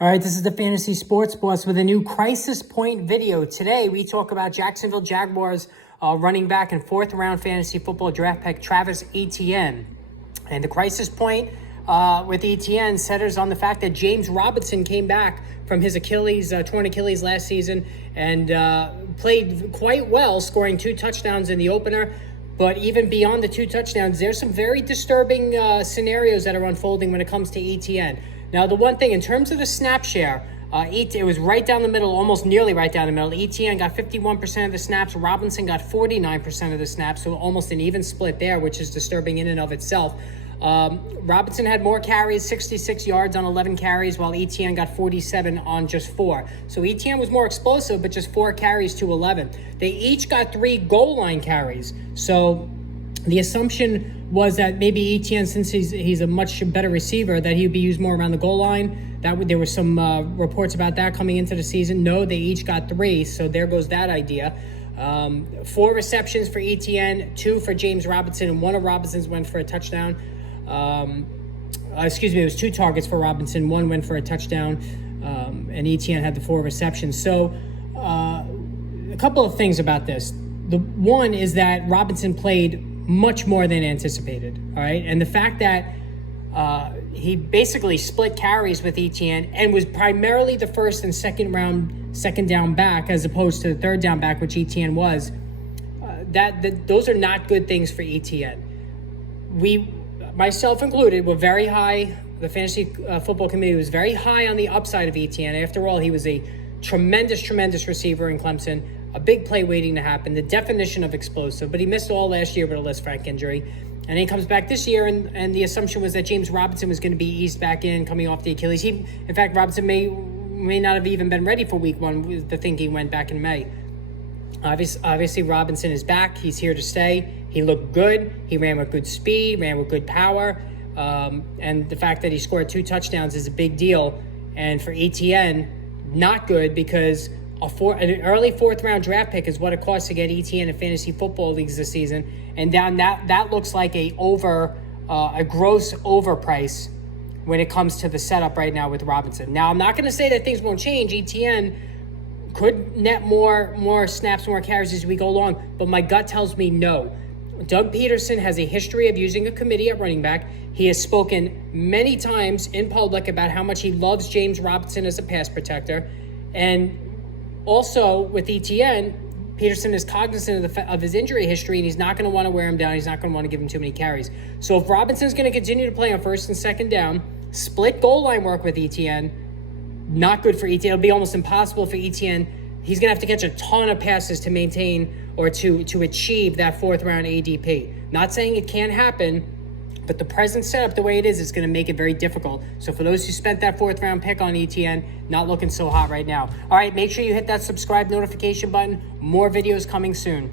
All right, this is the Fantasy Sports Boss with a new Crisis Point video. Today, we talk about Jacksonville Jaguars running back and fourth-round fantasy football draft pick Travis Etienne. And the Crisis Point with Etienne centers on the fact that James Robinson came back from his torn Achilles last season and played quite well, scoring 2 touchdowns in the opener. But even beyond the 2 touchdowns, there's some very disturbing scenarios that are unfolding when it comes to Etienne. Now, the one thing, in terms of the snap share, it was right down the middle, almost nearly right down the middle. Etienne got 51% of the snaps. Robinson got 49% of the snaps, so almost an even split there, which is disturbing in and of itself. Robinson had more carries, 66 yards on 11 carries, while Etienne got 47 on just 4. So Etienne was more explosive, but just 4 carries to 11. They each got 3 goal line carries. So the assumption was that maybe Etienne, since he's a much better receiver, that he would be used more around the goal line. There were some reports about that coming into the season. No, they each got 3, so there goes that idea. 4 receptions for Etienne, 2 for James Robinson, and 1 of Robinson's went for a touchdown. It was 2 targets for Robinson, 1 went for a touchdown, and Etienne had the 4 receptions. So a couple of things about this. The one is that Robinson played much more than anticipated, all right? And the fact that he basically split carries with Etienne and was primarily the first and second down back as opposed to the third down back, which Etienne was, those are not good things for Etienne. We, myself included, were very high. The fantasy football committee was very high on the upside of Etienne. After all, he was a tremendous receiver in Clemson, a big play waiting to happen, the definition of explosive, but he missed all last year with a Lisfranc injury. And then he comes back this year, and the assumption was that James Robinson was going to be eased back in, coming off the Achilles. In fact, Robinson may not have even been ready for week 1, the thinking went back in May. Obviously, Robinson is back. He's here to stay. He looked good. He ran with good speed, ran with good power. And the fact that he scored 2 touchdowns is a big deal. And for Etienne, not good, because an early 4th-round draft pick is what it costs to get Etienne in fantasy football leagues this season. And down that looks like a gross overprice when it comes to the setup right now with Robinson. Now, I'm not going to say that things won't change. Etienne could net more snaps, more carries as we go along, but my gut tells me no. Doug Peterson has a history of using a committee at running back. He has spoken many times in public about how much he loves James Robinson as a pass protector. And also with Etienne, Peterson is cognizant of his injury history, and he's not going to want to wear him down. He's not going to want to give him too many carries. So if Robinson's going to continue to play on 1st and 2nd down, split goal line work with Etienne, not good for Etienne. It'll be almost impossible for Etienne. He's going to have to catch a ton of passes to maintain or to achieve that 4th-round ADP. Not saying it can't happen, but the present setup, the way it is going to make it very difficult. So for those who spent that 4th-round pick on Etienne, not looking so hot right now. All right, make sure you hit that subscribe notification button. More videos coming soon.